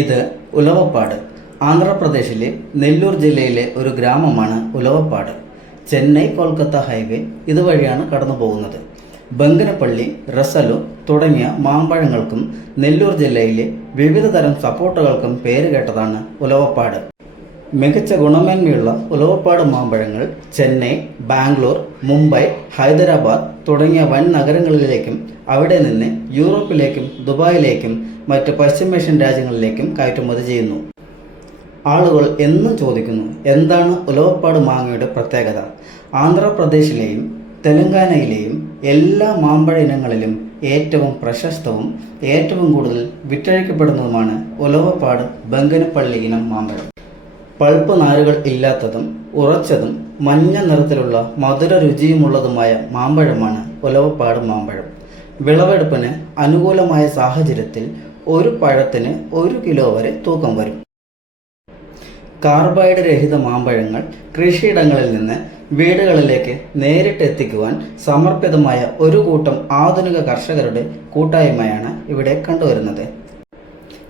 ഇത് ഉലവപ്പാട്. ആന്ധ്രാപ്രദേശിലെ നെല്ലൂർ ജില്ലയിലെ ഒരു ഗ്രാമമാണ് ഉലവപ്പാട്. ചെന്നൈ കൊൽക്കത്ത ഹൈവേ ഇതുവഴിയാണ് കടന്നു പോകുന്നത് ബങ്കനപ്പള്ളി റസലു തുടങ്ങിയ മാമ്പഴങ്ങൾക്കും നെല്ലൂർ ജില്ലയിലെ വിവിധ തരം സപ്പോർട്ടുകൾക്കും പേരുകേട്ടതാണ് ഉലവപ്പാട്. മികച്ച ഗുണമേന്മയുള്ള ഉലവപ്പാട് മാമ്പഴങ്ങൾ ചെന്നൈ ബാംഗ്ലൂർ മുംബൈ ഹൈദരാബാദ് തുടങ്ങിയ വൻ നഗരങ്ങളിലേക്കും അവിടെ നിന്ന് യൂറോപ്പിലേക്കും ദുബായിലേക്കും മറ്റ് പശ്ചിമേഷ്യൻ രാജ്യങ്ങളിലേക്കും കയറ്റുമതി ചെയ്യുന്നു. ആളുകൾ എന്നും ചോദിക്കുന്നു എന്താണ് ഉലവപ്പാട് മാങ്ങയുടെ പ്രത്യേകത? ആന്ധ്രാപ്രദേശിലെയും തെലങ്കാനയിലെയും എല്ലാ മാമ്പഴ ഇനങ്ങളിലും ഏറ്റവും പ്രശസ്തവും ഏറ്റവും കൂടുതൽ വിറ്റഴിക്കപ്പെടുന്നതുമാണ് ഉലവപ്പാട് ബങ്കനപ്പള്ളി ഇനം മാമ്പഴം. പൾപ്പ് നാരുകൾ ഇല്ലാത്തതും ഉറച്ചതും മഞ്ഞ നിറത്തിലുള്ള മധുര രുചിയുമുള്ളതുമായ മാമ്പഴമാണ് ഒലവപ്പാട് മാമ്പഴം. വിളവെടുപ്പിന് അനുകൂലമായ സാഹചര്യത്തിൽ ഒരു പഴത്തിന് ഒരു കിലോ വരെ തൂക്കം വരും. കാർബൈഡ് രഹിത മാമ്പഴങ്ങൾ കൃഷിയിടങ്ങളിൽ നിന്ന് വീടുകളിലേക്ക് നേരിട്ട് എത്തിക്കുവാൻ സമർപ്പിതമായ ഒരു കൂട്ടം ആധുനിക കർഷകരുടെ കൂട്ടായ്മയാണ് ഇവിടെ കണ്ടുവരുന്നത്.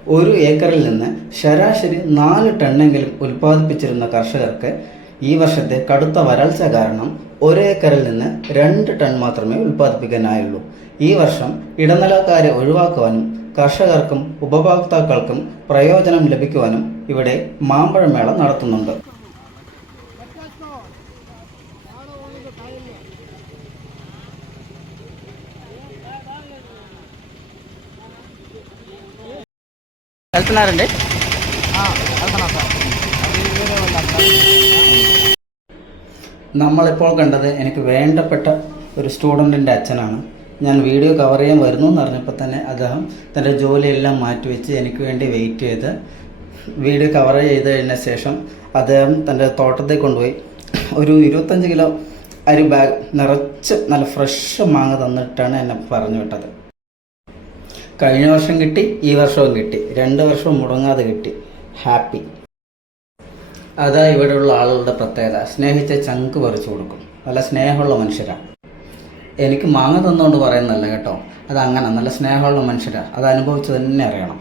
ഒരു ഏക്കറിൽ നിന്ന് ശരാശരി നാല് ടണ്ണെങ്കിലും ഉൽപ്പാദിപ്പിച്ചിരുന്ന കർഷകർക്ക് ഈ വർഷത്തെ കടുത്ത വരൾച്ച കാരണം ഒരേക്കറിൽ നിന്ന് രണ്ട് ടൺ മാത്രമേ ഉൽപ്പാദിപ്പിക്കാനായുള്ളൂ. ഈ വർഷം ഇടനിലക്കാരെ ഒഴിവാക്കുവാനും കർഷകർക്കും ഉപഭോക്താക്കൾക്കും പ്രയോജനം ലഭിക്കുവാനും ഇവിടെ മാമ്പഴമേള നടത്തുന്നുണ്ട്. వెళ్తున్నారండి നമ്മളിപ്പോൾ കണ്ടത് എനിക്ക് വേണ്ടപ്പെട്ട ഒരു സ്റ്റുഡൻറ്റിൻ്റെ അച്ഛനാണ് ഞാൻ വീഡിയോ കവർ ചെയ്യാൻ വരുന്നു എന്ന് പറഞ്ഞപ്പോൾ തന്നെ അദ്ദേഹം തൻ്റെ ജോലിയെല്ലാം മാറ്റിവെച്ച് എനിക്ക് വേണ്ടി വെയിറ്റ് ചെയ്ത് വീഡിയോ കവർ ചെയ്ത് കഴിഞ്ഞ ശേഷം അദ്ദേഹം തൻ്റെ തോട്ടത്തിൽ കൊണ്ടുപോയി ഒരു ഇരുപത്തഞ്ച് കിലോ അരി ബാഗ് നിറച്ച് നല്ല ഫ്രഷ് മാങ്ങ തന്നിട്ടാണ് എന്നെ പറഞ്ഞു വിട്ടത് കഴിഞ്ഞ വർഷം കിട്ടി ഈ വർഷവും കിട്ടി. രണ്ട് വർഷവും മുടങ്ങാതെ കിട്ടി. ഹാപ്പി. അതാ ഇവിടെയുള്ള ആളുകളുടെ പ്രത്യേകത. സ്നേഹിച്ച ചങ്ക് പറിച്ചു കൊടുക്കും. നല്ല സ്നേഹമുള്ള മനുഷ്യരാണ് എനിക്ക് മാങ്ങ തന്നുകൊണ്ട് പറയുന്നതല്ല കേട്ടോ. അത് അങ്ങനെ നല്ല സ്നേഹമുള്ള മനുഷ്യരാണ് അത് അനുഭവിച്ച് തന്നെ അറിയണം.